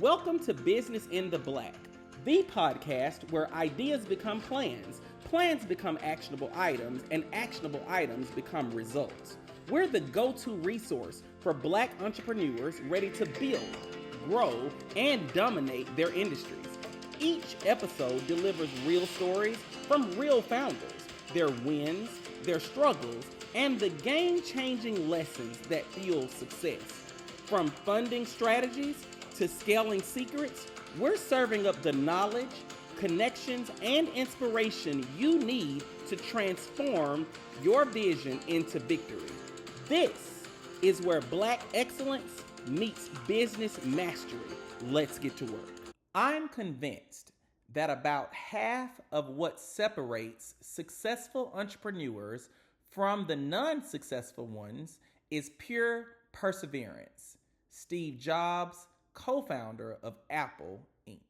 Welcome to Business in the Black, the podcast where ideas become plans, plans become actionable items, and actionable items become results. We're the go-to resource for Black entrepreneurs ready to build, grow, and dominate their industries. Each episode delivers real stories from real founders, their wins, their struggles, and the game-changing lessons that fuel success. From funding strategies to scaling secrets, we're serving up the knowledge, connections, and inspiration you need to transform your vision into victory. This is where Black excellence meets business mastery. Let's get to work. I'm convinced that about half of what separates successful entrepreneurs from the non-successful ones is pure perseverance. Steve Jobs, co-founder of Apple Inc.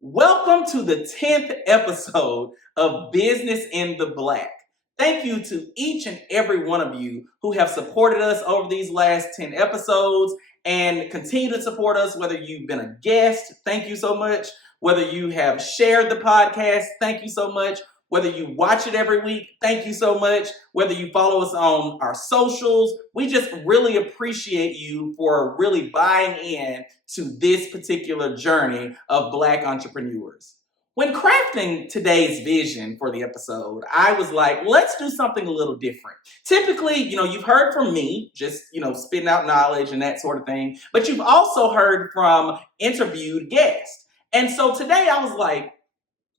Welcome to the 10th episode of Business in the Black. Thank you to each and every one of you who have supported us over these last 10 episodes and continue to support us, whether you've been a guest, thank you so much. Whether you have shared the podcast, thank you so much. Whether you watch it every week, thank you so much. Whether you follow us on our socials, we just really appreciate you for really buying in to this particular journey of Black entrepreneurs. When crafting today's vision for the episode, I was like, let's do something a little different. Typically, you've heard from me, just, spitting out knowledge and that sort of thing, but you've also heard from interviewed guests. And so today I was like,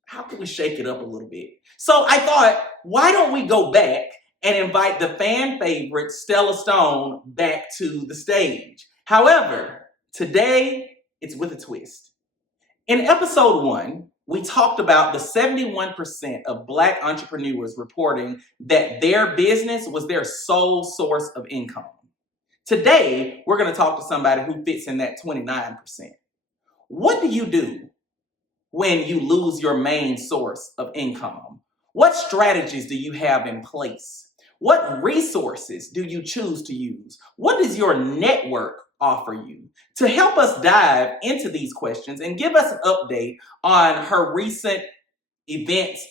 how can we shake it up a little bit? So I thought, why don't we go back and invite the fan favorite Stella Stone back to the stage? However, today it's with a twist. In episode 1, we talked about the 71% of Black entrepreneurs reporting that their business was their sole source of income. Today, we're going to talk to somebody who fits in that 29%. What do you do when you lose your main source of income? What strategies do you have in place? What resources do you choose to use? What does your network offer you? To help us dive into these questions and give us an update on her recent events,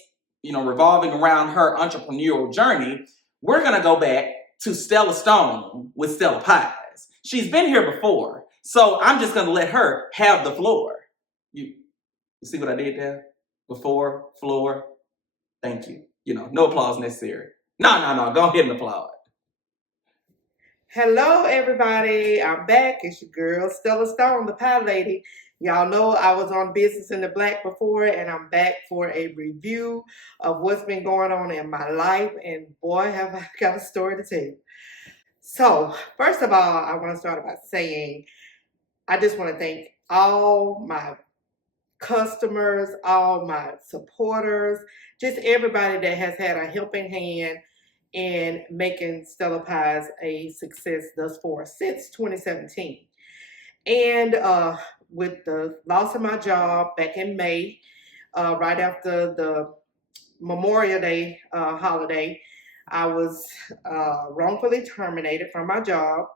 revolving around her entrepreneurial journey, we're going to go back to Stella Stone with Stella Pies. She's been here before, so I'm just going to let her have the floor. You see what I did there? Before, floor. Thank you. No applause necessary. No. Go ahead and applaud. Hello, everybody. I'm back. It's your girl, Stella Stone, the Pie Lady. Y'all know I was on Business in the Black before, and I'm back for a review of what's been going on in my life. And boy, have I got a story to tell you. So, first of all, I want to start by saying I just want to thank all my customers, all my supporters, just everybody that has had a helping hand in making Stella Pies a success thus far since 2017. And with the loss of my job back in May, right after the Memorial Day holiday, I was wrongfully terminated from my job.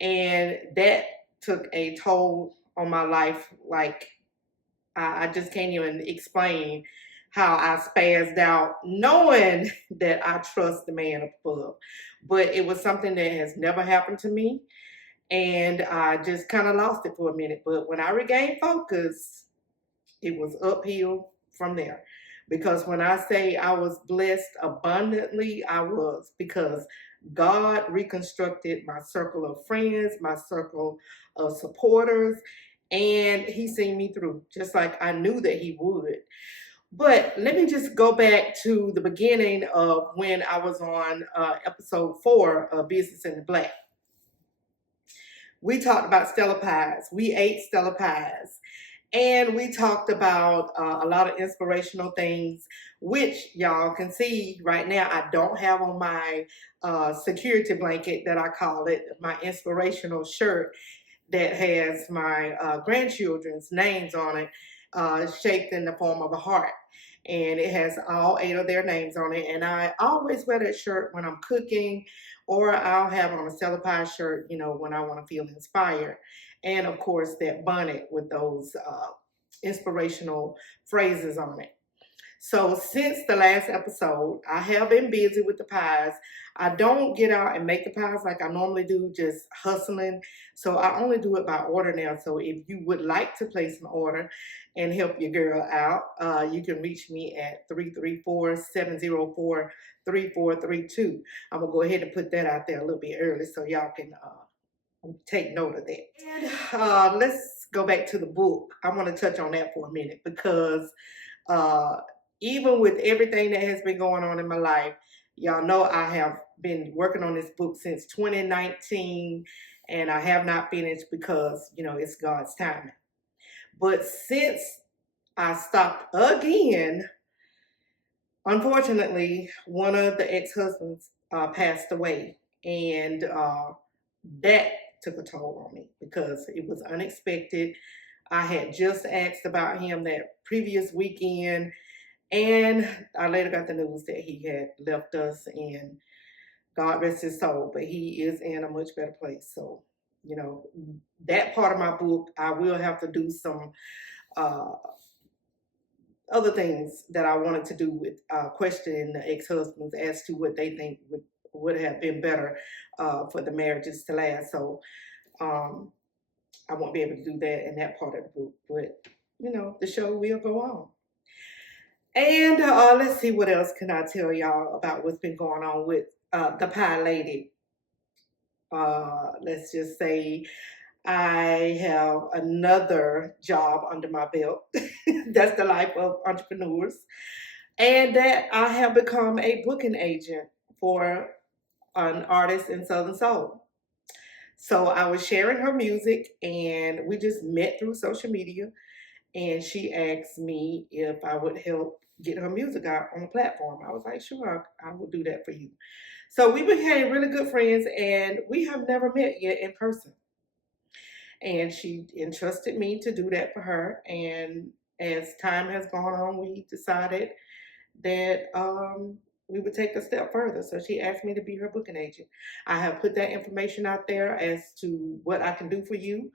And that took a toll on my life. Like, I just can't even explain how I spazzed out knowing that I trust the man above. But it was something that has never happened to me. And I just kind of lost it for a minute. But when I regained focus, it was uphill from there. Because when I say I was blessed abundantly, I was, because God reconstructed my circle of friends, my circle of supporters, and He seen me through, just like I knew that He would. But let me just go back to the beginning of when I was on episode 4 of Business in the Black. We talked about Stella Pies. We ate Stella Pies. And we talked about a lot of inspirational things, which y'all can see right now I don't have on my security blanket, that I call it, my inspirational shirt that has my grandchildren's names on it, shaped in the form of a heart. And it has all 8 of their names on it. And I always wear that shirt when I'm cooking, or I'll have on a Stella Pie shirt, when I want to feel inspired. and of course that bonnet with those inspirational phrases on it. So since the last episode, I have been busy with the pies. I don't get out and make the pies like I normally do, just hustling. So I only do it by order now. So if you would like to place an order and help your girl out, you can reach me at 334-704-3432. I'm going to go ahead and put that out there a little bit early so y'all can take note of that. And let's go back to the book. I want to touch on that for a minute because uh, even with everything that has been going on in my life, y'all know I have been working on this book since 2019 and I have not finished because, it's God's timing. But since I stopped again, unfortunately, one of the ex-husbands passed away, and that took a toll on me because it was unexpected. I had just asked about him that previous weekend, and I later got the news that he had left us, and God rest his soul, but he is in a much better place. So, that part of my book, I will have to do some other things that I wanted to do with questioning the ex-husbands as to what they think would have been better for the marriages to last. So I won't be able to do that in that part of the book, but the show will go on. And let's see, what else can I tell y'all about what's been going on with the pie lady. Let's just say I have another job under my belt. That's the life of entrepreneurs. And that I have become a booking agent for an artist in Southern Soul. So I was sharing her music and we just met through social media. And she asked me if I would help get her music out on the platform. I was like, sure, I will do that for you. So we became really good friends and we have never met yet in person. And she entrusted me to do that for her. And as time has gone on, we decided that we would take a step further. So she asked me to be her booking agent. I have put that information out there as to what I can do for you.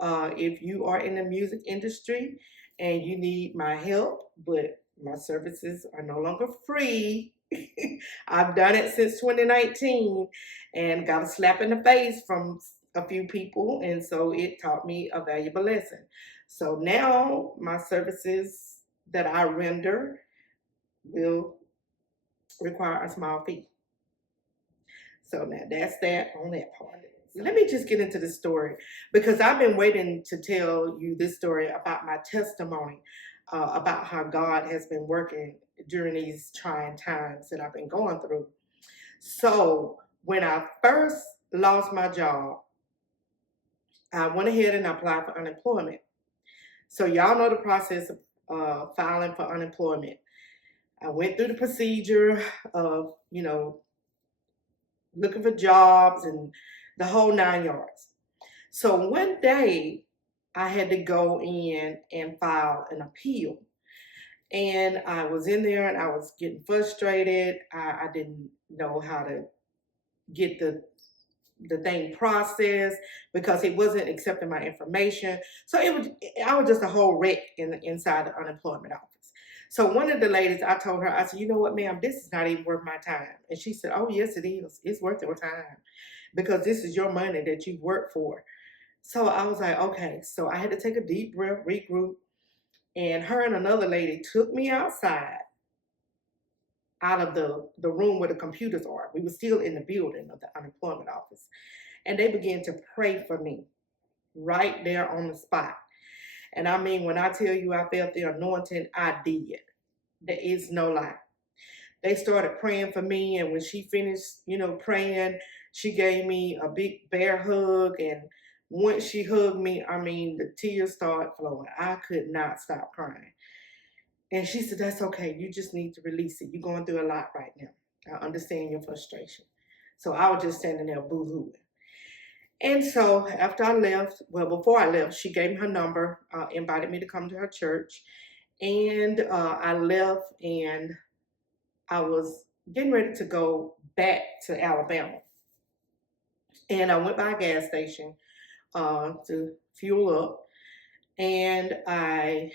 If you are in the music industry and you need my help, but my services are no longer free. I've done it since 2019 and got a slap in the face from a few people, and so it taught me a valuable lesson. So now my services that I render will require a small fee. So now that's that on that part. Let me just get into the story because I've been waiting to tell you this story about my testimony about how God has been working during these trying times that I've been going through. So when I first lost my job, I went ahead and applied for unemployment. So y'all know the process of filing for unemployment. I went through the procedure of, looking for jobs and the whole 9 yards. So one day I had to go in and file an appeal. And I was in there and I was getting frustrated. I didn't know how to get the thing processed because it wasn't accepting my information. So I was just a whole wreck inside the unemployment office. So one of the ladies, I told her, I said, you know what, ma'am, this is not even worth my time. And she said, oh, yes, it is. It's worth your time because this is your money that you work for. So I was like, okay. So I had to take a deep breath, regroup. And her and another lady took me outside out of the room where the computers are. We were still in the building of the unemployment office. And they began to pray for me right there on the spot. And I mean, when I tell you I felt the anointing, I did. There is no lie. They started praying for me, and when she finished, praying, she gave me a big bear hug. And once she hugged me, I mean, the tears started flowing. I could not stop crying. And she said, that's okay. You just need to release it. You're going through a lot right now. I understand your frustration. So I was just standing there boo-hooing. And so after I left, before I left, she gave me her number, invited me to come to her church. And I left and I was getting ready to go back to Alabama. And I went by a gas station to fuel up, and I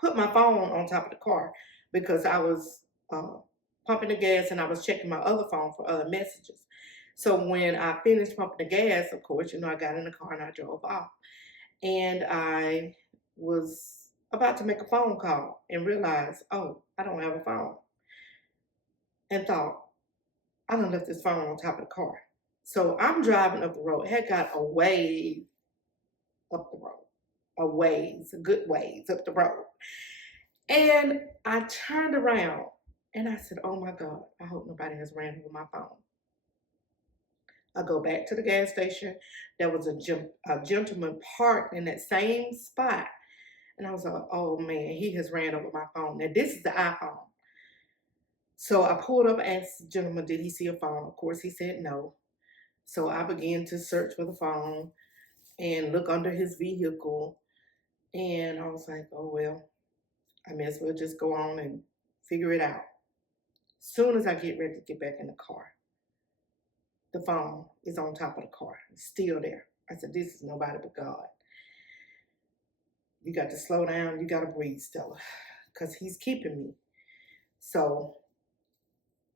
put my phone on top of the car because I was uh, pumping the gas and I was checking my other phone for other messages. So when I finished pumping the gas, of course, I got in the car and I drove off. And I was about to make a phone call and realized, oh, I don't have a phone. And thought, I done left this phone on top of the car. So I'm driving up the road. It had got a ways up the road, a good ways up the road. And I turned around and I said, oh my God, I hope nobody has ran over my phone. I go back to the gas station. There was a gentleman parked in that same spot. And I was like, oh man, he has ran over my phone. Now, this is the iPhone. So I pulled up and asked the gentleman, did he see a phone? Of course, he said no. So I began to search for the phone and look under his vehicle. And I was like, oh, well, I may as well just go on and figure it out. Soon as I get ready to get back in the car, the phone is on top of the car. It's still there. I said, this is nobody but God. You got to slow down. You got to breathe, Stella, because he's keeping me. So,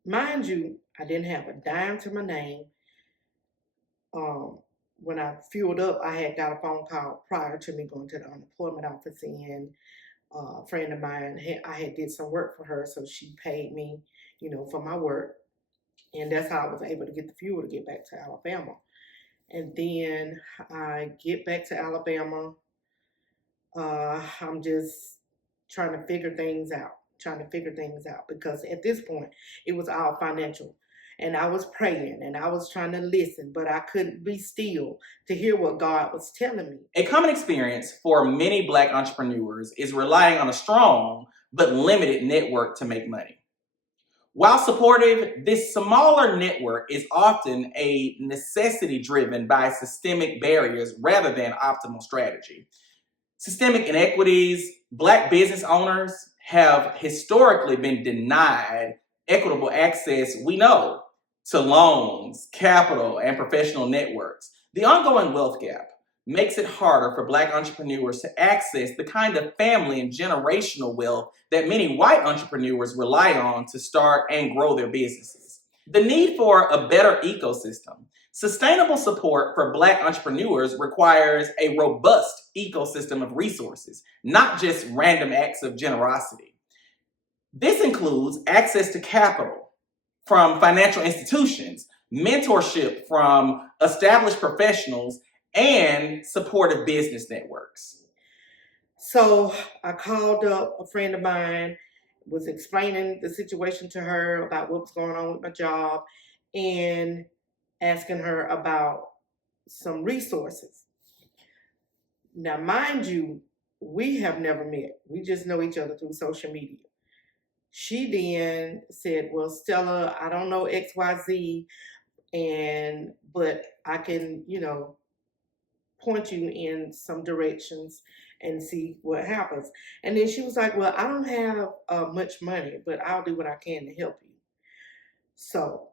mind you, I didn't have a dime to my name. When I fueled up, I had got a phone call prior to me going to the unemployment office, and a friend of mine, I had did some work for her, so she paid me, for my work. And that's how I was able to get the fuel to get back to Alabama. And then I get back to Alabama. I'm just trying to figure things out because at this point it was all financial. And I was praying and I was trying to listen, but I couldn't be still to hear what God was telling me. A common experience for many Black entrepreneurs is relying on a strong but limited network to make money. While supportive, this smaller network is often a necessity driven by systemic barriers rather than optimal strategy. Systemic inequities, Black business owners have historically been denied equitable access, we know, to loans, capital, and professional networks. The ongoing wealth gap makes it harder for Black entrepreneurs to access the kind of family and generational wealth that many white entrepreneurs rely on to start and grow their businesses. The need for a better ecosystem. Sustainable support for Black entrepreneurs requires a robust ecosystem of resources, not just random acts of generosity. This includes access to capital from financial institutions, mentorship from established professionals, and supportive business networks. So I called up a friend of mine, was explaining the situation to her about what was going on with my job, and asking her about some resources. Now, mind you, we have never met. We just know each other through social media. She then said, well, Stella, I don't know XYZ, but I can, point you in some directions and see what happens. And then she was like, well, I don't have much money, but I'll do what I can to help you. So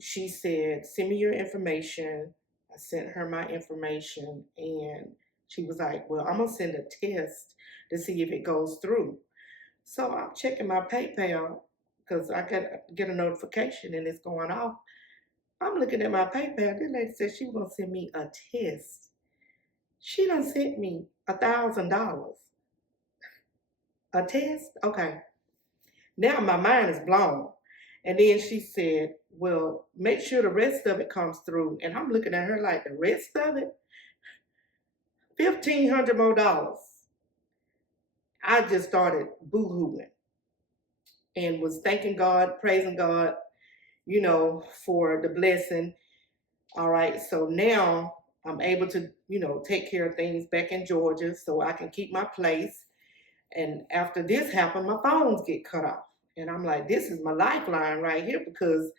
she said, send me your information. I sent her my information, and she was like, well, I'm going to send a test to see if it goes through. So I'm checking my PayPal because I get a notification and it's going off. I'm looking at my PayPal. This lady said she was going to send me a test. She done sent me $1,000. A test? Okay. Now my mind is blown. And then she said, well, make sure the rest of it comes through. And I'm looking at her like, the rest of it? $1,500 more. I just started boo-hooing and was thanking God, praising God, for the blessing. All right, so now I'm able to, take care of things back in Georgia so I can keep my place. And after this happened, my phones get cut off. And I'm like, this is my lifeline right here because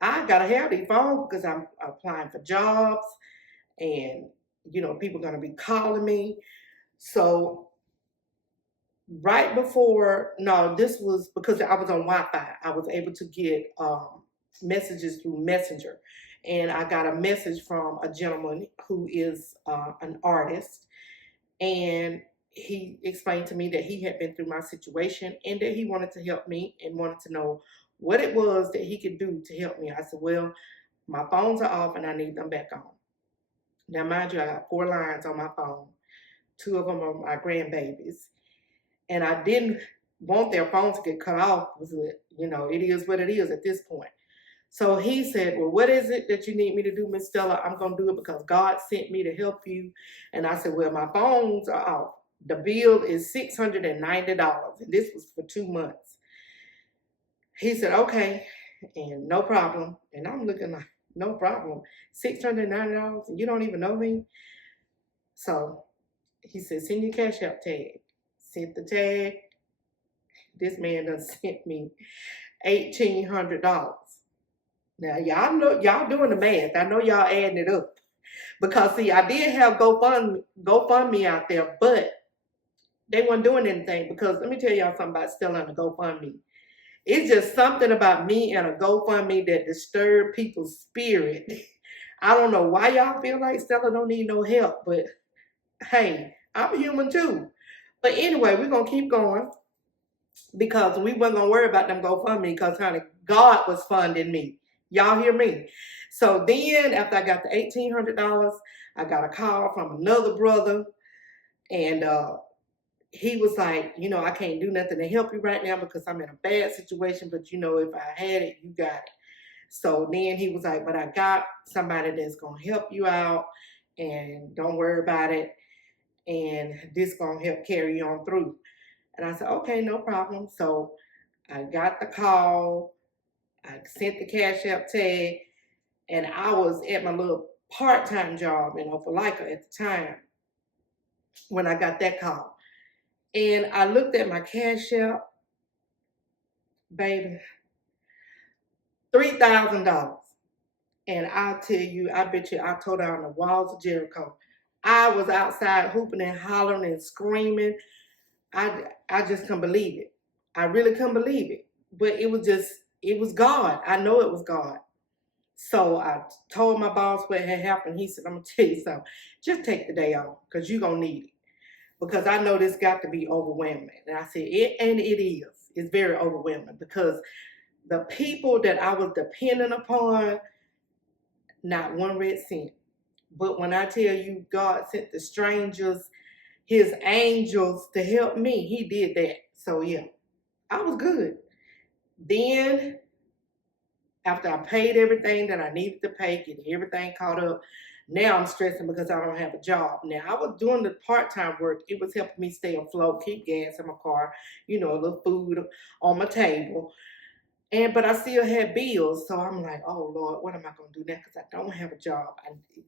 I got to have these phones because I'm applying for jobs and, people are going to be calling me. So right before, no, this was because I was on Wi-Fi. I was able to get messages through Messenger. And I got a message from a gentleman who is an artist, and he explained to me that he had been through my situation and that he wanted to help me and wanted to know what it was that he could do to help me. I said, well, my phones are off and I need them back on. Now, mind you, I got 4 lines on my phone. 2 of them are my grandbabies. And I didn't want their phones to get cut off. It is what it is at this point. So he said, well, what is it that you need me to do, Miss Stella? I'm going to do it because God sent me to help you. And I said, well, my phones are off. The bill is $690. And this was for 2 months. He said, okay, and no problem. And I'm looking like, no problem. $690 and you don't even know me? So he said, send your Cash App tag. Sent the tag. This man done sent me $1,800. Now y'all doing the math. I know y'all adding it up. Because see, I did have GoFundMe out there, but they weren't doing anything. Because let me tell y'all something about Stella and the GoFundMe. It's just something about me and a GoFundMe that disturbed people's spirit. I don't know why y'all feel like Stella don't need no help, but hey, I'm human too. But anyway, we're gonna keep going because we wasn't gonna worry about them GoFundMe because honey, God was funding me. Y'all hear me? So then after I got the $1,800, I got a call from another brother, and he was like, I can't do nothing to help you right now because I'm in a bad situation, but if I had it, you got it. So then he was like, but I got somebody that's going to help you out and don't worry about it. And this going to help carry you on through. And I said, okay, no problem. So I got the call. I sent the Cash App tag. And I was at my little part-time job in Opelika at the time when I got that call. And I looked at my Cash App, baby, $3,000. And I'll tell you, I bet you I tore down the walls of Jericho. I was outside hooping and hollering and screaming. I just couldn't believe it. I really couldn't believe it. But it was God. I know it was God. So I told my boss what had happened. He said, I'm going to tell you something. Just take the day off because you're going to need it. Because I know this got to be overwhelming. And I said, it is. It's very overwhelming because the people that I was dependent upon, not one red cent. But when I tell you God sent the strangers, his angels to help me, he did that. So yeah, I was good. Then after I paid everything that I needed to pay, get everything caught up, now I'm stressing because I don't have a job. Now, I was doing the part-time work. It was helping me stay afloat, keep gas in my car, a little food on my table. But I still had bills. So I'm like, oh, Lord, what am I going to do now? Because I don't have a job.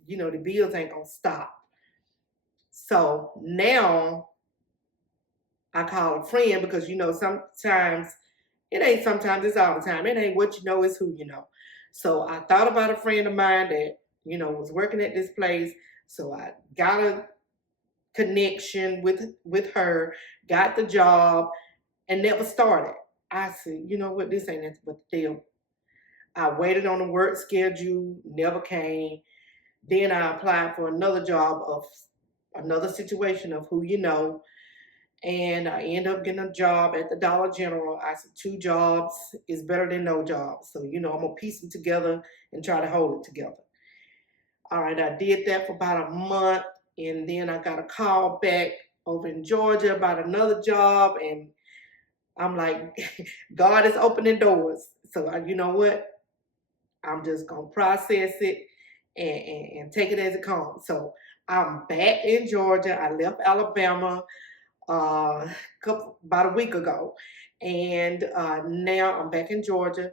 The bills ain't going to stop. So now I call a friend because, sometimes, it's all the time. It ain't what you know, it's who you know. So I thought about a friend of mine that, was working at this place. So I got a connection with her, got the job, and never started. I said, you know what, this ain't nothing but the deal. I waited on the work schedule, never came. Then I applied for another job of another situation of who you know. And I end up getting a job at the Dollar General. I said 2 jobs is better than no job. So, I'm going to piece them together and try to hold it together. All right, I did that for about a month. And then I got a call back over in Georgia about another job. And I'm like, God is opening doors. So, you know what? I'm just going to process it and take it as it comes. So, I'm back in Georgia. I left Alabama about a week ago. And now I'm back in Georgia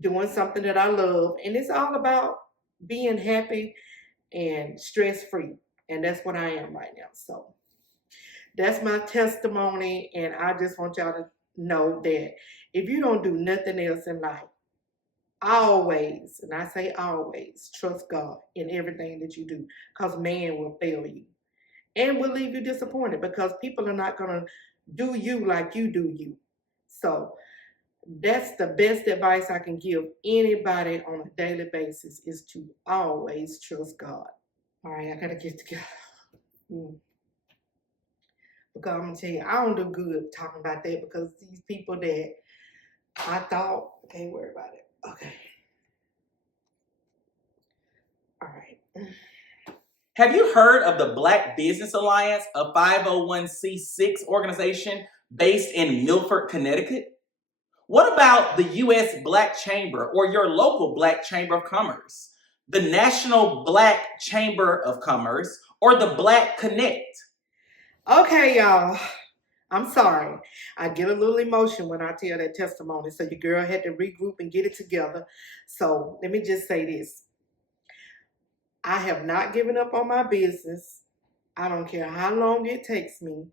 doing something that I love. And it's all about being happy and stress-free. And that's what I am right now. So that's my testimony. And I just want y'all to know that if you don't do nothing else in life, always, and I say always, trust God in everything that you do, because man will fail you and will leave you disappointed because people are not going to do you like you do you. So That's the best advice I can give anybody on a daily basis is to always trust God. All right, I gotta get together. Because I'm gonna tell you, I don't do good talking about that because these people that I thought, I can't worry about it. Okay. All right. Have you heard of the Black Business Alliance, a 501c6 organization based in Milford, Connecticut? What about the U.S. Black Chamber or your local Black Chamber of Commerce, the National Black Chamber of Commerce, or the Black Connect? Okay, y'all. I'm sorry. I get a little emotion when I tell that testimony. So your girl had to regroup and get it together. So let me just say this. I have not given up on my business. I don't care how long it takes me.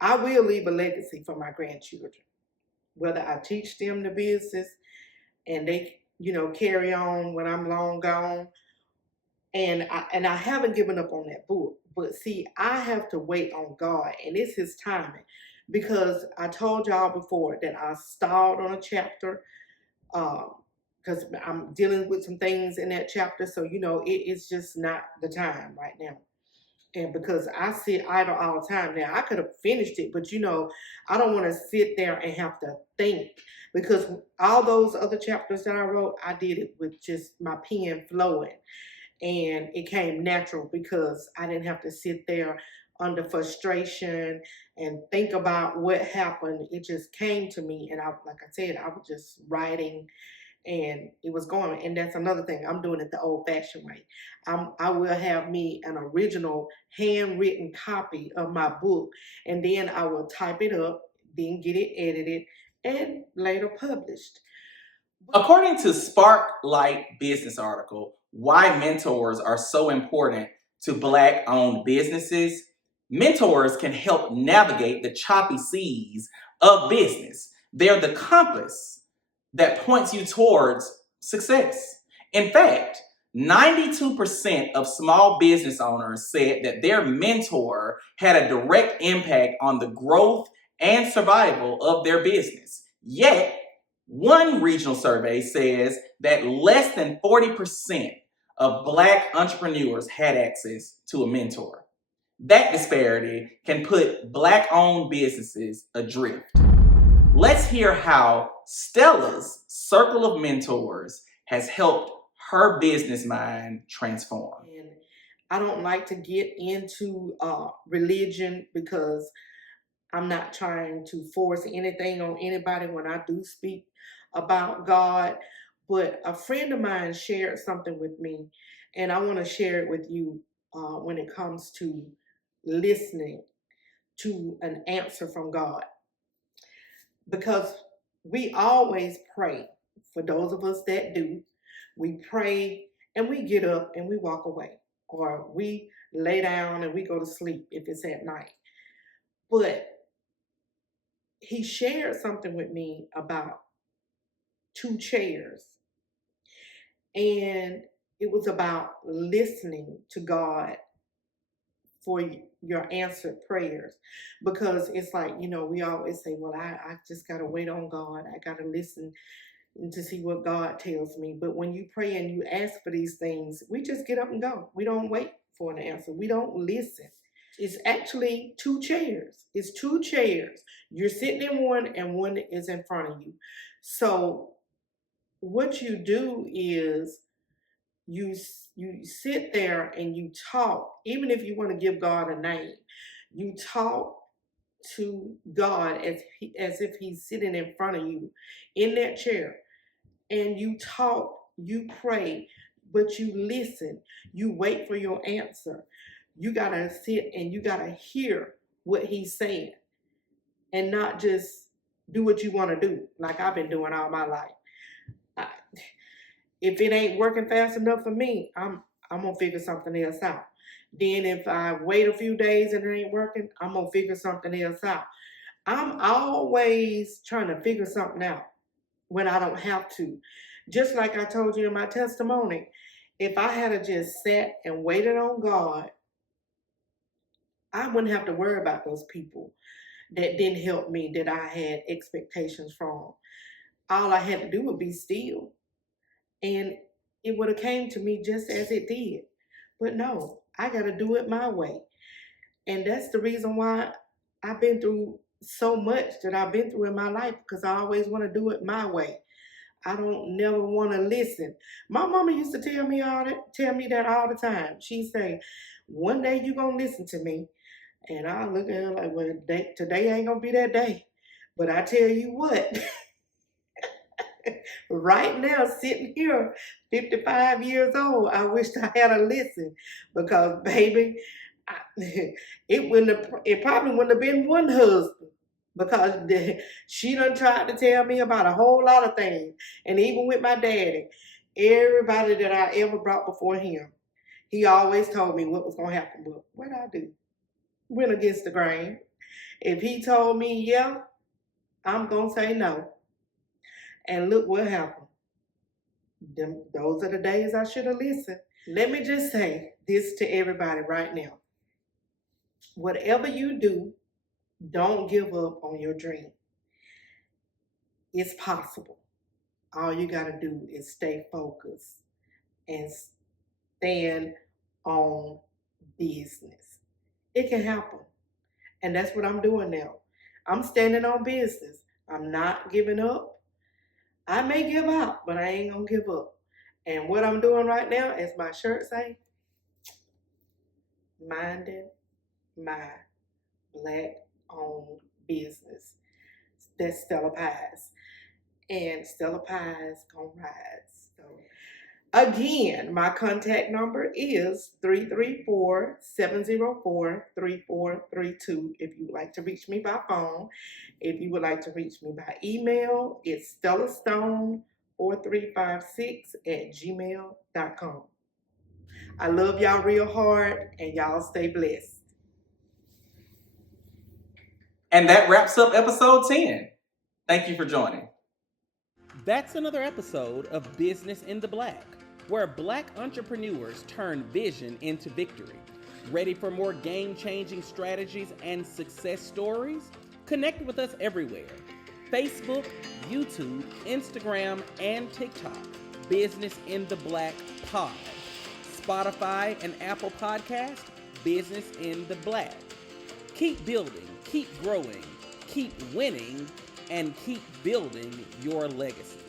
I will leave a legacy for my grandchildren. Whether I teach them the business and they, carry on when I'm long gone. And I haven't given up on that book. But see, I have to wait on God, and it's His timing. Because I told y'all before that I stalled on a chapter because I'm dealing with some things in that chapter. So, it's just not the time right now. And because I sit idle all the time now, I could have finished it, but I don't want to sit there and have to think because all those other chapters that I wrote, I did it with just my pen flowing. And it came natural because I didn't have to sit there under frustration and think about what happened. It just came to me, and like I said, I was just writing, and it was going. And that's another thing. I'm doing it the old-fashioned way. I will have me an original handwritten copy of my book, and then I will type it up, then get it edited, and later published. According to Sparklight Business article, Why Mentors Are So Important to Black-Owned Businesses, mentors can help navigate the choppy seas of business. They're the compass that points you towards success. In fact, 92% of small business owners said that their mentor had a direct impact on the growth and survival of their business. Yet, one regional survey says that less than 40% of Black entrepreneurs had access to a mentor. That disparity can put Black-owned businesses adrift. Let's hear how Stella's circle of mentors has helped her business mind transform. And I don't like to get into religion because I'm not trying to force anything on anybody when I do speak about God. But a friend of mine shared something with me, and I want to share it with you when it comes to listening to an answer from God. Because we always pray, for those of us that do, we pray and we get up and we walk away, or we lay down and we go to sleep if it's at night. But he shared something with me about 2 chairs, and it was about listening to God for your answered prayers. Because it's like, we always say, well, I just got to wait on God. I got to listen to see what God tells me. But when you pray and you ask for these things, we just get up and go. We don't wait for an answer. We don't listen. It's actually 2 chairs. It's 2 chairs. You're sitting in one and one is in front of you. So what you do is you sit there and you talk. Even if you want to give God a name, you talk to God as if He's sitting in front of you in that chair. And you talk, you pray, but you listen. You wait for your answer. You got to sit and you got to hear what He's saying and not just do what you want to do like I've been doing all my life. If it ain't working fast enough for me, I'm going to figure something else out. Then if I wait a few days and it ain't working, I'm going to figure something else out. I'm always trying to figure something out when I don't have to. Just like I told you in my testimony, if I had just sat and waited on God, I wouldn't have to worry about those people. that didn't help me, that I had expectations from. All I had to do would be still, and it would have came to me just as it did. But no, I got to do it my way. And that's the reason why I've been through so much that I've been through in my life, because I always want to do it my way. I don't never want to listen. My mama used to tell me that all the time. She'd say, "One day you gonna listen to me," and I look at her like, "Well, today ain't gonna be that day." But I tell you what, right now, sitting here, 55 years old, I wish I had a listen, because baby, I, it probably wouldn't have been one husband, because she done tried to tell me about a whole lot of things. And even with my daddy, everybody that I ever brought before him, he always told me what was gonna happen. But what I do? Went against the grain. If he told me yeah, I'm gonna say no. And look what happened. Those are the days I should have listened. Let me just say this to everybody right now. Whatever you do, don't give up on your dream. It's possible. All you got to do is stay focused and stand on business. It can happen. And that's what I'm doing now. I'm standing on business. I'm not giving up. I may give up, but I ain't going to give up. And what I'm doing right now, as my shirt say, minding my Black-owned business. That's Stella Pies. And Stella Pies gonna rise. So again, my contact number is 334-704-3432 if you would like to reach me by phone. If you would like to reach me by email, it's stellastone4356@gmail.com. I love y'all real hard, and y'all stay blessed. And that wraps up episode 10. Thank you for joining. That's another episode of Business in the Black, where Black entrepreneurs turn vision into victory. Ready for more game-changing strategies and success stories? Connect with us everywhere. Facebook, YouTube, Instagram, and TikTok. Business in the Black Pod. Spotify and Apple Podcast. Business in the Black. Keep building, keep growing, keep winning, and keep building your legacy.